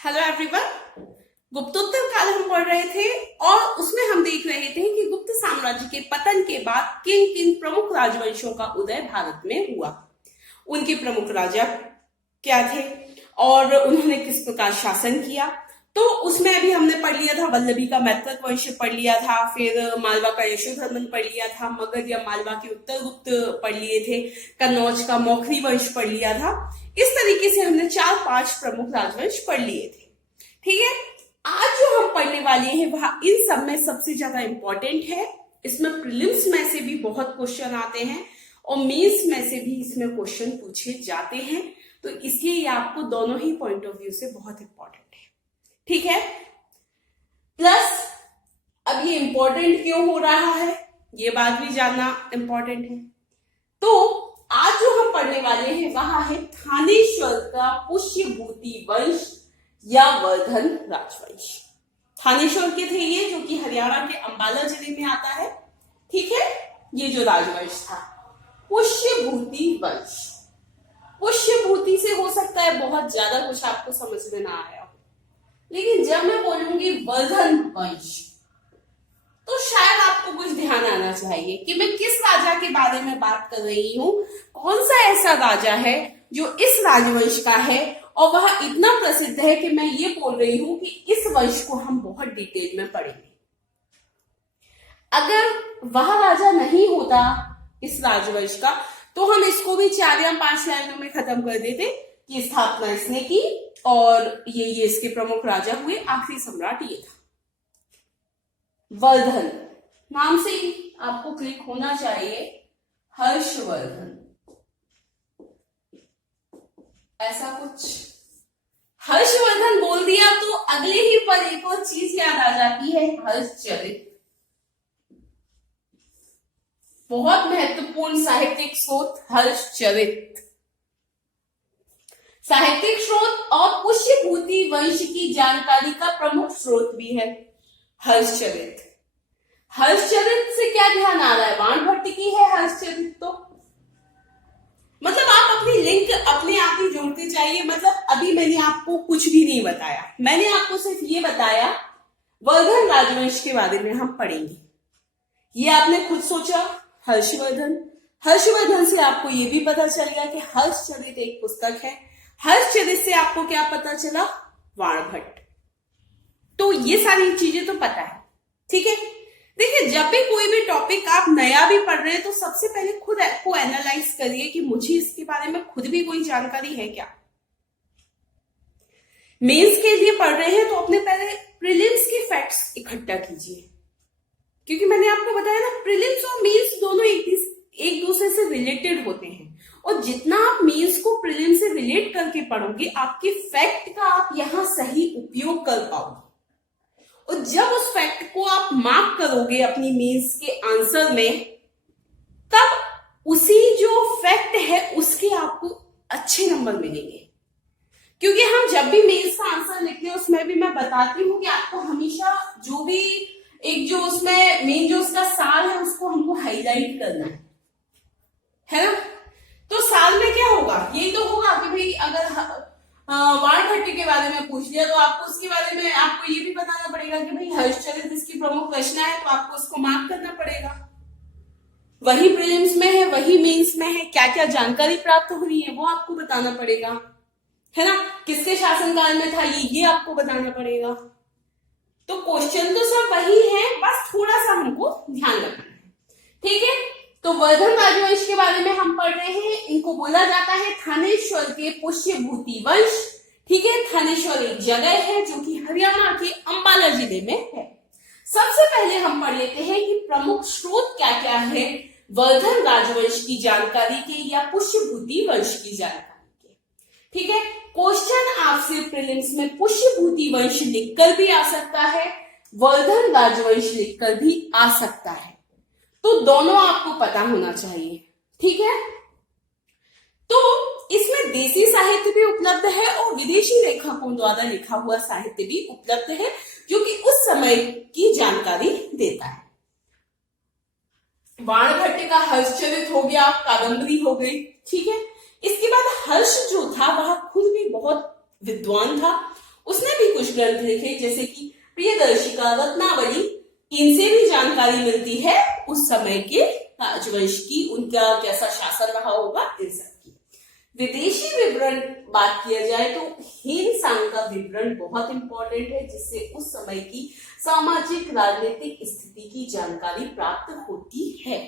Hello everyone. गुप्तोत्तर काल हम पढ़ रहे थे और उसमें हम देख रहे थे कि गुप्त साम्राज्य के पतन के बाद किन किन प्रमुख राजवंशों का उदय भारत में हुआ, उनके प्रमुख राजा क्या थे और उन्होंने किस प्रकार शासन किया। तो उसमें अभी हमने पढ़ लिया था वल्लभी का मैत्रक वंश पढ़ लिया था, फिर मालवा का यशोधर्मन पढ़ लिया था, मगध या मालवा के उत्तर गुप्त पढ़ लिए थे, कन्नौज का मौखरी वंश पढ़ लिया था। इस तरीके से हमने 4-5 प्रमुख राजवंश पढ़ लिए थे। ठीक है, आज जो हम पढ़ने वाले हैं वह इन सब में सबसे ज्यादा इंपॉर्टेंट है। इसमें प्रीलिम्स में से भी बहुत क्वेश्चन आते हैं और मेंस में से भी इसमें क्वेश्चन पूछे जाते हैं, तो इसलिए ये आपको दोनों ही पॉइंट ऑफ व्यू से बहुत इंपॉर्टेंट है। ठीक है, प्लस अब ये इंपॉर्टेंट क्यों हो रहा है ये बात भी जानना इंपॉर्टेंट है। तो आज जो हम पढ़ने वाले हैं वह है थानेश्वर का पुष्यभूति वंश या वर्धन राजवंश। थानेश्वर के थे ये, जो कि हरियाणा के अंबाला जिले में आता है। ठीक है, ये जो राजवंश था पुष्यभूति वंश। पुष्यभूति से हो सकता है बहुत ज्यादा कुछ आपको समझ में ना आया हो, लेकिन जब मैं बोलूंगी वर्धन वंश तो शायद आपको कुछ ध्यान आना चाहिए कि मैं किस राजा के बारे में बात कर रही हूं, कौन सा ऐसा राजा है जो इस राजवंश का है और वह इतना प्रसिद्ध है कि मैं ये बोल रही हूं कि इस वंश को हम बहुत डिटेल में पढ़ेंगे। अगर वह राजा नहीं होता इस राजवंश का तो हम इसको भी 4 या 5 लाइनों में खत्म कर देते कि स्थापना इसने की और ये इसके प्रमुख राजा हुए, आखिरी सम्राट ये था। वर्धन नाम से ही आपको क्लिक होना चाहिए, हर्षवर्धन ऐसा कुछ। हर्षवर्धन बोल दिया तो अगले ही पर एक और चीज याद आ जाती है, हर्षचरित। बहुत महत्वपूर्ण साहित्यिक स्रोत हर्षचरित, साहित्यिक स्रोत और पुष्यभूति वंश की जानकारी का प्रमुख स्रोत भी है हर्षचरित। हर्षचरित से क्या ध्यान आ रहा है, वाणभट्ट की है हर्षचरित। तो मतलब आप अपनी लिंक अपने आप ही जोड़ते जाइए। मतलब अभी मैंने आपको कुछ भी नहीं बताया, मैंने आपको सिर्फ ये बताया वर्धन राजवंश के बारे में हम पढ़ेंगे। ये आपने खुद सोचा हर्षवर्धन। हर्षवर्धन से आपको ये भी पता चल गया कि हर्षचरित एक पुस्तक है। हर्षचरित से आपको क्या पता चला, वाणभट्ट। तो ये सारी चीजें तो पता है। ठीक है, देखिए जब भी कोई भी टॉपिक आप नया भी पढ़ रहे हैं तो सबसे पहले खुद को एनालाइज करिए कि मुझे इसके बारे में खुद भी कोई जानकारी है क्या। मेंस के लिए पढ़ रहे हैं तो अपने पहले प्रीलिम्स के फैक्ट्स इकट्ठा कीजिए, क्योंकि मैंने आपको बताया ना प्रीलिम्स और मेंस दोनों एक दूसरे से रिलेटेड होते हैं, और जितना आप मेंस को प्रीलिम्स से रिलेट करके पढ़ोगे आपके फैक्ट का आप यहां सही उपयोग कर पाओगे। और जब उस फैक्ट को आप मार्क करोगे अपनी मेंस के आंसर में, तब उसी जो फैक्ट है उसके आपको अच्छे नंबर मिलेंगे। क्योंकि हम जब भी मेंस का आंसर लिखते हैं उसमें भी मैं बताती हूँ कि आपको हमेशा जो भी एक जो उसमें मेन जो उसका सार है उसको हमको हाईलाइट करना है ना। तो साल में क्या होगा, यही तो होगा कि भाई अगर वाणभट्ट के बारे में पूछ लिया तो आपको उसके बारे में आपको ये भी बताना पड़ेगा कि भाई हर्षचरित इसकी प्रमुख रचना है, तो आपको उसको मार्क करना पड़ेगा। वही प्रीलिम्स में है, वही मेंस में है, क्या क्या जानकारी प्राप्त हो रही है वो आपको बताना पड़ेगा, है ना। किसके शासनकाल में था ये आपको बताना पड़ेगा। तो क्वेश्चन तो सब वही है, बस थोड़ा सा हमको ध्यान रखना है। ठीक है, तो वर्धन राजवंश के बारे में हम पढ़ रहे हैं। इनको बोला जाता है थानेश्वर के पुष्यभूति वंश। ठीक है, थानेश्वर एक जगह है जो कि हरियाणा के अंबाला जिले में है। सबसे पहले हम पढ़ लेते हैं कि प्रमुख स्रोत क्या क्या है वर्धन राजवंश की जानकारी के या पुष्यभूति वंश की जानकारी के। ठीक है, क्वेश्चन आपसे प्रीलिम्स में पुष्यभूति वंश लिखकर भी आ सकता है, वर्धन राजवंश लिखकर भी आ सकता है, तो दोनों आपको पता होना चाहिए। ठीक है, तो इसमें देसी साहित्य भी उपलब्ध है और विदेशी लेखकों द्वारा लिखा हुआ साहित्य भी उपलब्ध है जो कि उस समय की जानकारी देता है। वाणभट्ट का हर्षचरित हो गया, कादंबरी हो गई। ठीक है, इसके बाद हर्ष जो था वह खुद भी बहुत विद्वान था, उसने भी कुछ ग्रंथ लिखे जैसे कि प्रियदर्शिका, रत्नावली। इनसे भी जानकारी मिलती है उस समय के राजवंश की, उनका कैसा शासन रहा होगा, इन सब की। विदेशी विवरण बात किया जाए तो हेन सांग का विवरण बहुत इंपॉर्टेंट है, जिससे उस समय की सामाजिक राजनीतिक स्थिति की जानकारी प्राप्त होती है।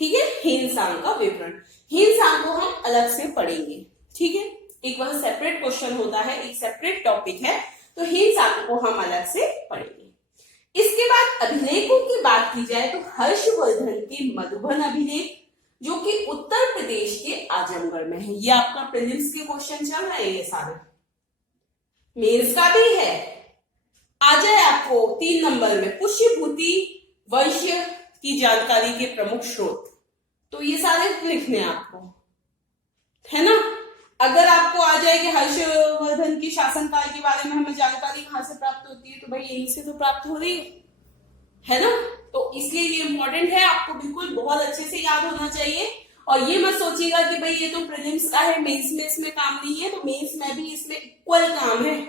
ठीक है, हेन सांग का विवरण। हेन सांग को हम अलग से पढ़ेंगे। ठीक है, एक वह सेपरेट क्वेश्चन होता है, एक सेपरेट टॉपिक है, तो हेन सांग को हम अलग से पढ़ेंगे। इसके बाद अभिलेखों की बात की जाए तो हर्षवर्धन के मधुबन अभिलेख, जो कि उत्तर प्रदेश के आजमगढ़ में है। ये आपका प्रीलिम्स के क्वेश्चन चल रहे हैं, ये सारे मेंस का भी है। आ जाए आपको 3 नंबर में पुष्यभूति वंश की जानकारी के प्रमुख स्रोत, तो ये सारे लिखने हैं आपको, है ना। अगर आपको आ जाए कि हर्षवर्धन के शासनकाल के बारे में हमें जानकारी कहां से प्राप्त होती है, तो भाई यहीं से तो प्राप्त हो रही है ना। तो इसलिए ये इंपॉर्टेंट है, आपको बिल्कुल बहुत अच्छे से याद होना चाहिए। और ये मत सोचिएगा कि भाई ये तो प्रीलिम्स का है, मेंस में इसमें काम नहीं है, तो मेंस में भी इसमें इक्वल काम है।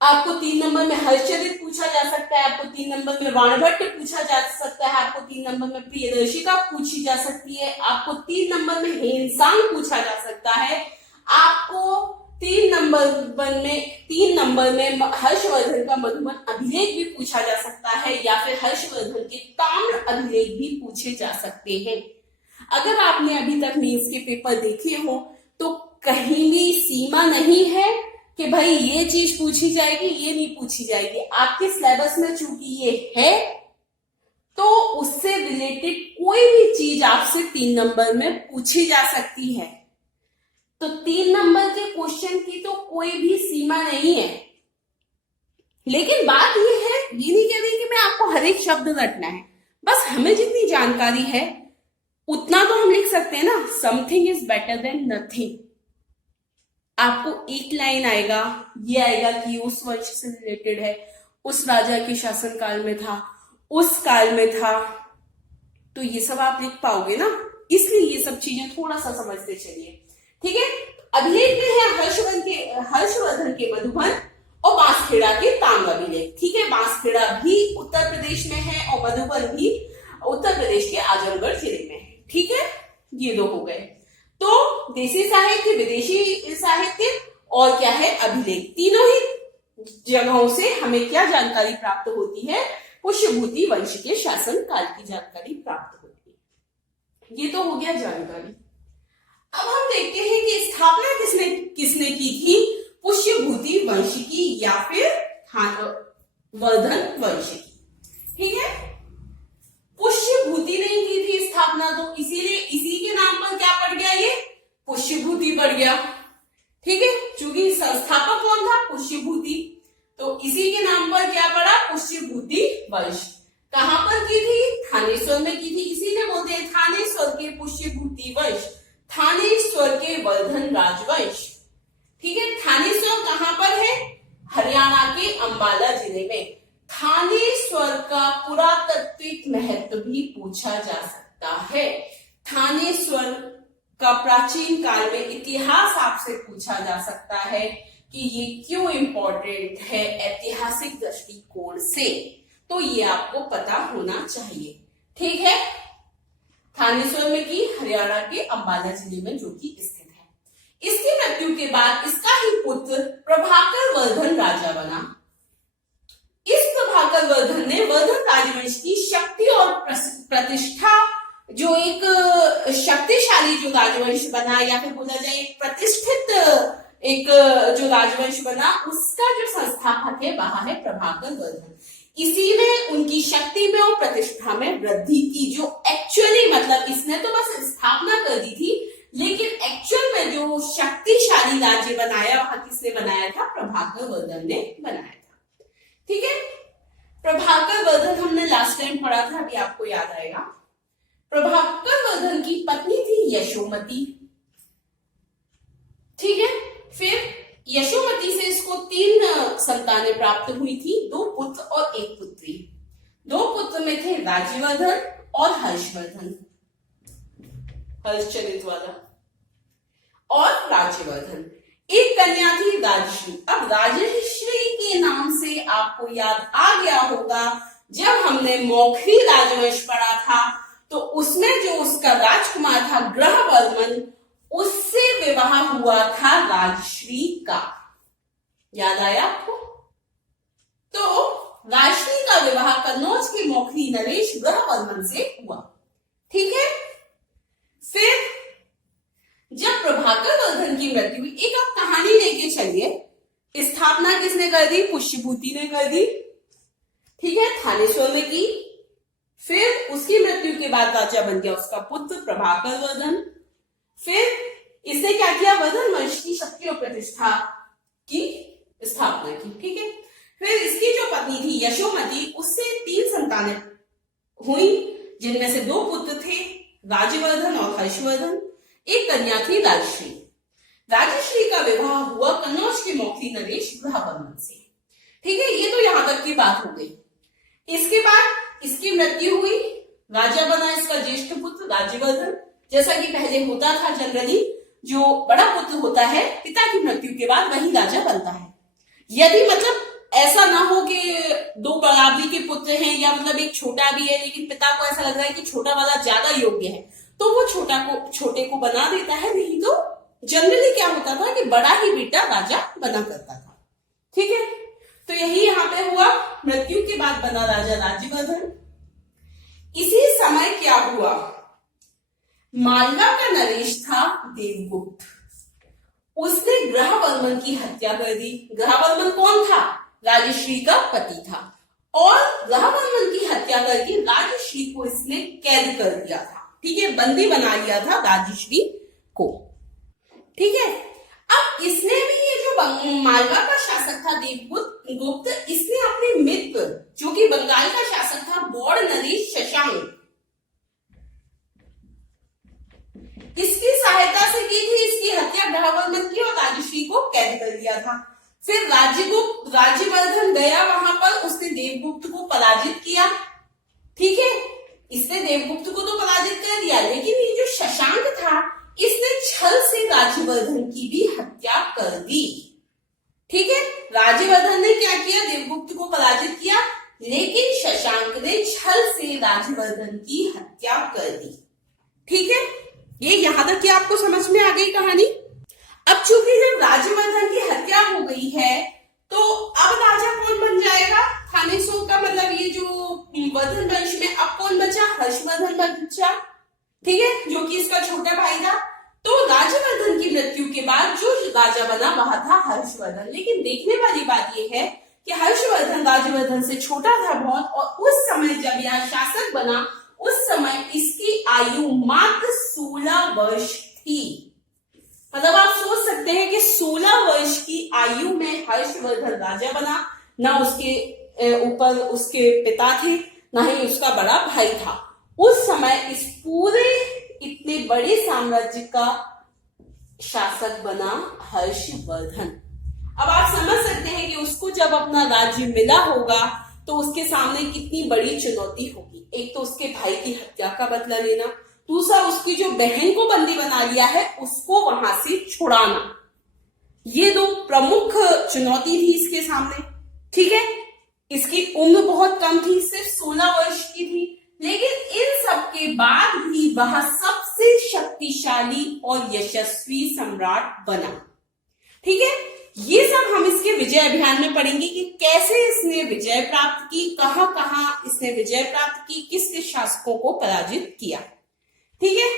आपको 3 नंबर में हर्षचरित पूछा जा सकता है, आपको 3 नंबर में वाणभट्ट पूछा जा सकता है, आपको 3 नंबर में प्रियदर्शिका पूछी जा सकती है, आपको 3 नंबर में हेन सांग पूछा जा सकता है, आपको 3 नंबर में हर्षवर्धन का मधुबन अभिलेख भी पूछा जा सकता है, या फिर हर्षवर्धन के ताम्र अभिलेख भी पूछे जा सकते हैं। अगर आपने अभी तक मेंस के पेपर देखे हो तो कहीं भी सीमा नहीं है कि भाई ये चीज पूछी जाएगी, ये नहीं पूछी जाएगी। आपके सिलेबस में चूंकि ये है, तो उससे रिलेटेड कोई भी चीज आपसे 3 नंबर में पूछी जा सकती है। तो 3 नंबर के क्वेश्चन की तो कोई भी सीमा नहीं है। लेकिन बात ये है, ये नहीं कह रही कि मैं आपको हर एक शब्द रटना है, बस हमें जितनी जानकारी है उतना तो हम लिख सकते हैं ना। Something is better than nothing. आपको एक लाइन आएगा, ये आएगा कि उस वंश से रिलेटेड है, उस राजा के शासन काल में था, उस काल में था, तो ये सब आप लिख पाओगे ना। इसलिए ये सब चीजें थोड़ा सा समझते चलिए। ठीक है, अभिलेख में है हर्षवर्धन के मधुबन और बांसखेड़ा के ताम्र अभिलेख। ठीक है, बांसखेड़ा भी उत्तर प्रदेश में है और मधुबन भी उत्तर प्रदेश के आजमगढ़ जिले में है। ठीक है, ये 2 हो गए। तो देसी साहित्य, विदेशी साहित्य और क्या है, अभिलेख, तीनों ही जगहों से हमें क्या जानकारी प्राप्त होती है, पुष्यभूति वंश के शासन काल की जानकारी प्राप्त होती है। ये तो हो गया जानकारी। अब हम देखते हैं कि स्थापना किसने की थी, पुष्यभूति वंश की या फिर वर्धन वंश की। ठीक है, पुष्यभूति ने की थी स्थापना, तो इसीलिए इसी के नाम पर क्या पड़ गया, ये पुष्यभूति पड़ गया। ठीक है, चूंकि संस्थापक कौन था, पुष्यभूति, तो इसी के नाम पर क्या पड़ा, पुष्यभूति वंश। कहां पर की थी, थानेश्वर में की थी, इसीलिए बोलते हैं थानेश्वर के पुष्यभूति वंश, थानेश्वर के वर्धन राजवंश। ठीक है, थानेश्वर कहां पर है, हरियाणा के अंबाला जिले में। थानेश्वर का पुरातात्विक महत्व भी पूछा जा सकता है। थानेश्वर का प्राचीन काल में इतिहास आपसे पूछा जा सकता है कि ये क्यों इंपॉर्टेंट है ऐतिहासिक दृष्टिकोण से, तो ये आपको पता होना चाहिए। ठीक है, थानेश्वर में की हरियाणा के अंबाला जिले में, जो कि स्थित है। इसकी मृत्यु के बाद इसका ही पुत्र प्रभाकर वर्धन राजा बना। इस प्रभाकर वर्धन ने वर्धन राजवंश की शक्ति और प्रतिष्ठा, जो एक शक्तिशाली जो राजवंश बना, या फिर बोला जाए एक प्रतिष्ठित एक जो राजवंश बना, उसका जो संस्थापक है वह है प्रभाकर वर्धन। इसी ने उनकी शक्ति में और प्रतिष्ठा में वृद्धि की। जो एक्चुअली मतलब इसने तो बस स्थापना कर दी थी, लेकिन एक्चुअल में जो शक्तिशाली राज्य बनाया वह किसने बनाया था, प्रभाकर वर्धन ने बनाया था। ठीक है, प्रभाकर वर्धन हमने लास्ट टाइम पढ़ा था, अभी आपको याद आएगा। प्रभाकर वर्धन की पत्नी थी यशोमती। ठीक है, फिर यशोमती से इसको 3 संतानें प्राप्त हुई थी, 2 पुत्र और 1 पुत्री। 2 पुत्र में थे राज्यवर्धन और हर्षवर्धन, हर्षचरित वाला, और राज्यवर्धन। एक कन्या थी राजश्री। अब राजश्री के नाम से आपको याद आ गया होगा। जब हमने मौखरी राजवंश पढ़ा था तो उसमें जो उसका राजकुमार था ग्रहवर्मन, उससे विवाह हुआ था राजश्री का। याद आया आपको? तो राजश्री का विवाह कन्नौज के मौखरी नरेश ग्रहवर्मन से हुआ। ठीक है। फिर जब प्रभाकर वर्धन की मृत्यु हुई, एक आप कहानी लेके चलिए। स्थापना किसने कर दी? पुष्यभूति ने कर दी। ठीक है, थानेश्वर ने की। फिर उसकी मृत्यु के बाद राजा बन गया उसका पुत्र प्रभाकर वर्धन। फिर इसने क्या किया? वर्धन वंश की शक्ति और प्रतिष्ठा की स्थापना की। ठीक है। फिर इसकी जो पत्नी थी यशोमती, उससे 3 संतानें हुई, जिनमें से 2 पुत्र थे, राज्यवर्धन और हर्षवर्धन। एक कन्या थी राजश्री। राजश्री का विवाह हुआ कन्नौज के मौखरी नरेश ग्रहवर्मन से। ठीक है, ये तो यहां तक की बात हो गई। इसके बाद इसकी मृत्यु हुई, राजा बना इसका ज्येष्ठ पुत्र राज्यवर्धन। जैसा कि पहले होता था, जनरली जो बड़ा पुत्र होता है पिता की मृत्यु के बाद वही राजा बनता है। यदि मतलब ऐसा ना हो कि 2 बराबरी के पुत्र हैं या मतलब एक छोटा भी है लेकिन पिता को ऐसा लग रहा है कि छोटा वाला ज्यादा योग्य है, तो वो छोटे को बना देता है। नहीं तो जनरली क्या होता था कि बड़ा ही बेटा राजा बना करता था। ठीक है, तो यही यहां पे हुआ। मृत्यु के बाद बना राजा राज्यवर्धन। इसी समय क्या हुआ? मालवा का नरेश था देवगुप्त, उसने ग्रहवर्मन की हत्या कर दी। ग्रहवर्मन कौन था? राजश्री का पति था। और ग्रहवर्मन की हत्या करके राजश्री को इसने कैद कर दिया था। ठीक है, बंदी बना लिया था राजश्री को। ठीक है, अब इसने भी ये जो मालवा का शासक था देवगुप्त, इसने अपने मित्र जो कि बंगाल का शासक था बौड़ नरेश शशांक, इसकी सहायता से की थी। इसकी हत्या ग्रहवर्मन की और राजश्री को कैद कर दिया था। फिर राज्यवर्धन गया वहां पर, उसने देवगुप्त को पराजित किया। ठीक है, इसने देवगुप्त को तो पराजित कर दिया, लेकिन ये जो शशांक था इसने छल से राज्यवर्धन की भी हत्या कर दी। ठीक है, राज्यवर्धन ने क्या किया? देवगुप्त को पराजित किया, लेकिन शशांक ने छल से राज्यवर्धन की हत्या कर दी। ठीक है, ये यहां तक कि आपको समझ में आ गई कहानी। अब चूंकि जब राज्यवर्धन की हत्या हो गई है तो अब राजा कौन बन जाएगा? थानेश्वर का मतलब ये जो वर्धन वंश में अब कौन बचा? हर्षवर्धन बचा। ठीक है, जो कि इसका छोटा भाई था। तो राज्यवर्धन की मृत्यु के बाद जो राजा बना वह था हर्षवर्धन। लेकिन देखने वाली बात यह है कि हर्षवर्धन राज्यवर्धन से छोटा था बहुत, और उस समय जब यह शासक बना उस समय इसकी आयु मात्र 16 वर्ष थी। मतलब आप सोच सकते हैं कि 16 वर्ष की आयु में हर्षवर्धन राजा बना। ना उसके ऊपर उसके पिता थे, ना ही उसका बड़ा भाई था। उस समय इस पूरे इतने बड़े साम्राज्य का शासक बना हर्षवर्धन। अब आप समझ सकते हैं कि उसको जब अपना राज्य मिला होगा तो उसके सामने कितनी बड़ी चुनौती होगी। एक तो उसके भाई की हत्या का बदला लेना, दूसरा उसकी जो बहन को बंदी बना लिया है उसको वहां से छुड़ाना। ये 2 प्रमुख चुनौती थी इसके सामने। ठीक है, इसकी उम्र बहुत कम थी, सिर्फ 16 वर्ष की थी, लेकिन इन सब के बाद भी वह सबसे शक्तिशाली और यशस्वी सम्राट बना। ठीक है, ये सब हम इसके विजय अभियान में पढ़ेंगे कि कैसे इसने विजय प्राप्त की, कहां कहां इसने विजय प्राप्त की, किस किस शासकों को पराजित किया। ठीक है,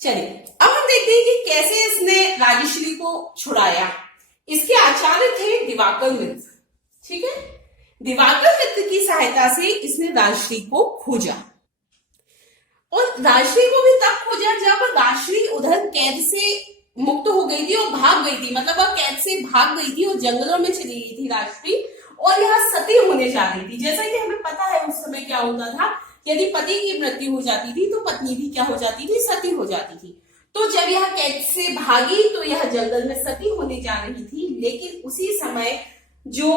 चलिए अब हम देखते हैं कि कैसे इसने राजश्री को छुड़ाया। इसके आचार्य थे दिवाकर मित्र। ठीक है, दिवाकर मित्र की सहायता से इसने राजश्री को खोजा, और राजश्री को भी तब खोजा जब राजश्री उधर कैद से मुक्त हो गई थी और भाग गई थी। मतलब वह कैद से भाग गई थी और जंगलों में चली गई थी राजश्री, और यह सती होने जा रही थी। जैसा कि हमें पता है उस समय क्या होता था, यदि पति की मृत्यु हो जाती थी तो पत्नी भी क्या हो जाती थी? सती हो जाती थी। तो जब यह कैद से भागी तो यह जंगल में सती होने जा रही थी। लेकिन उसी समय जो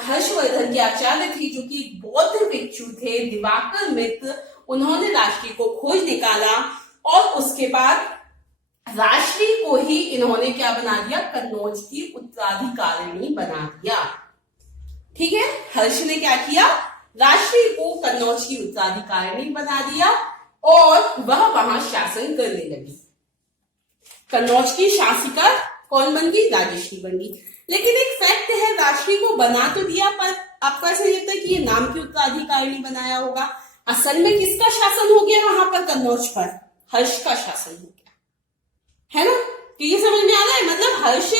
हर्षवर्धन के आचार्य थे, जो कि बौद्ध भिक्षु थे, दिवाकर मित्र, उन्होंने राजश्री को खोज निकाला और उसके बाद राष्ट्री को ही इन्होंने क्या बना दिया, कन्नौज की उत्तराधिकारिणी बना दिया। ठीक है, हर्ष ने क्या किया, राष्ट्री को कन्नौज की उत्तराधिकारिणी बना दिया और वह वहां शासन करने लगी। कन्नौज की शासिका कौन बन गई, राजश्री बन गई। लेकिन एक फैक्ट है, राष्ट्री को बना तो दिया, पर आपको ऐसा लगता है कि ये नाम की उत्तराधिकारिणी बनाया होगा, असल में किसका शासन हो गया वहां पर, कन्नौज पर हर्ष का शासन हो गया, है ना। तो ये समझ में आ रहा है, मतलब हर्ष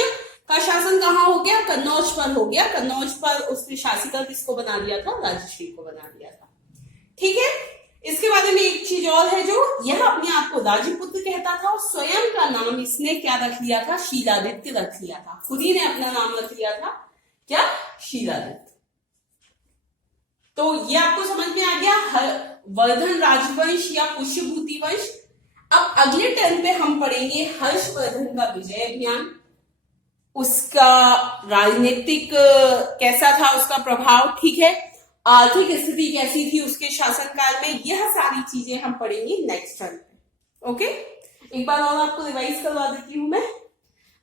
का शासन कहाँ हो गया, कन्नौज पर हो गया। कन्नौज पर उसने शासिका किसको बना दिया था, राजश्री को बना दिया था। ठीक है, इसके बारे में एक चीज और है, जो यह अपने आप को राजपुत्र कहता था और स्वयं का नाम इसने क्या रख लिया था, शीलादित्य रख लिया था। खुद ही ने अपना नाम रख लिया था, क्या, शीलादित्य। तो ये आपको समझ में आ गया, वर्धन राजवंश या पुष्यभूति वंश। अब अगले टर्न पे हम पढ़ेंगे हर्षवर्धन का विजय अभियान, उसका राजनीतिक कैसा था, उसका प्रभाव, ठीक है, आर्थिक स्थिति कैसी थी उसके शासनकाल में, यह सारी चीजें हम पढ़ेंगे नेक्स्ट टर्न पे। ओके, एक बार और आपको रिवाइज करवा देती हूं मैं।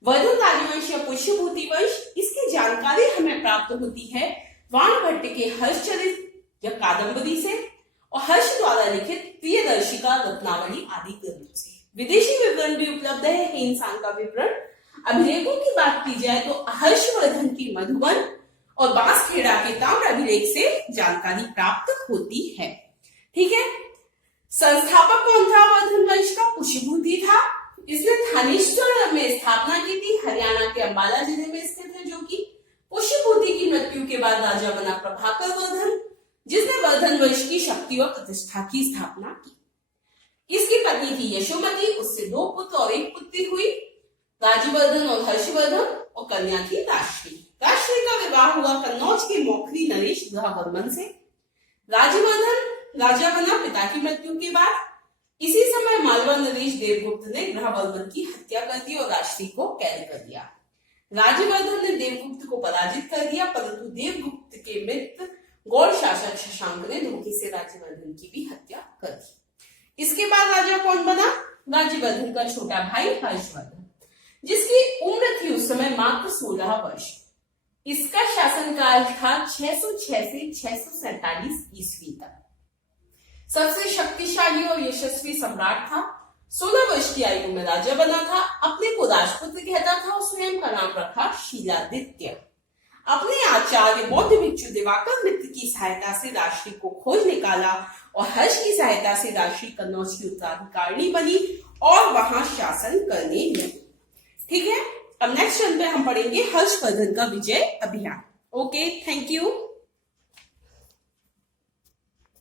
वर्धन राजवंश या पुष्यभूति वंश, इसकी जानकारी हमें प्राप्त होती है वाणभट्ट के हर्षचरित या कादंबरी से और हर्ष द्वारा लिखित प्रियदर्शिका रत्नावली आदि ग्रंथों से। विदेशी विवरण भी उपलब्ध है इंसान का विवरण। अभिलेखों की बात की जाए तो हर्षवर्धन की मधुबन और बांसखेड़ा के ताम्र अभिलेख से जानकारी प्राप्त होती है। ठीक है, संस्थापक कौन था वर्धन वंश का, पुष्यभूति था। इसने थानेश्वर में स्थापना की थी, हरियाणा के अंबाला जिले में स्थित है, जो कि पुष्यभूति की मृत्यु के बाद राजा बना प्रभाकर वर्धन, जिसने वर्धन वंश की शक्ति और प्रतिष्ठा की स्थापना की। इसकी पत्नी थी यशोमती, उससे 2 पुत्र और 1 पुत्री हुई, राजवर्धन और हर्षवर्धन, और कन्या थी राष्ट्री। राष्ट्री का विवाह हुआ कन्नौज के मौखरी नरेश ग्रहवर्मन से। राजवर्धन राजा बना पिता की मृत्यु के बाद। इसी समय मालवा नरेश देवगुप्त ने ग्रहवर्मन की हत्या कर दी और राष्ट्री को कैद कर दिया। राजवर्धन ने देवगुप्त को पराजित कर दिया, परंतु देवगुप्त के मित्र गौड़ शासक शशांक ने धोखे से राज्यवर्धन की भी हत्या कर दी। इसके बाद राजा कौन बना, राज्यवर्धन का छोटा भाई हर्षवर्धन, जिसकी उम्र थी उस समय मात्र 16 वर्ष। इसका शासनकाल था 606 से 647 ईस्वी तक। सबसे शक्तिशाली और यशस्वी सम्राट था। 16 वर्ष की आयु में राजा बना था, अपने को राजपुत्र कहता था और स्वयं का नाम रखा शीलादित्य। अपने आचार्य बौद्ध भिक्षु दिवाकर मित्र की सहायता से राष्ट्री को खोज निकाला और हर्ष की सहायता से राष्ट्री कन्नौज की उत्तराधिकारिणी बनी और वहां शासन करने लगी। ठीक है, अब नेक्स्ट टर्न पे हम पढ़ेंगे हर्षवर्धन का विजय अभियान। Okay, thank you.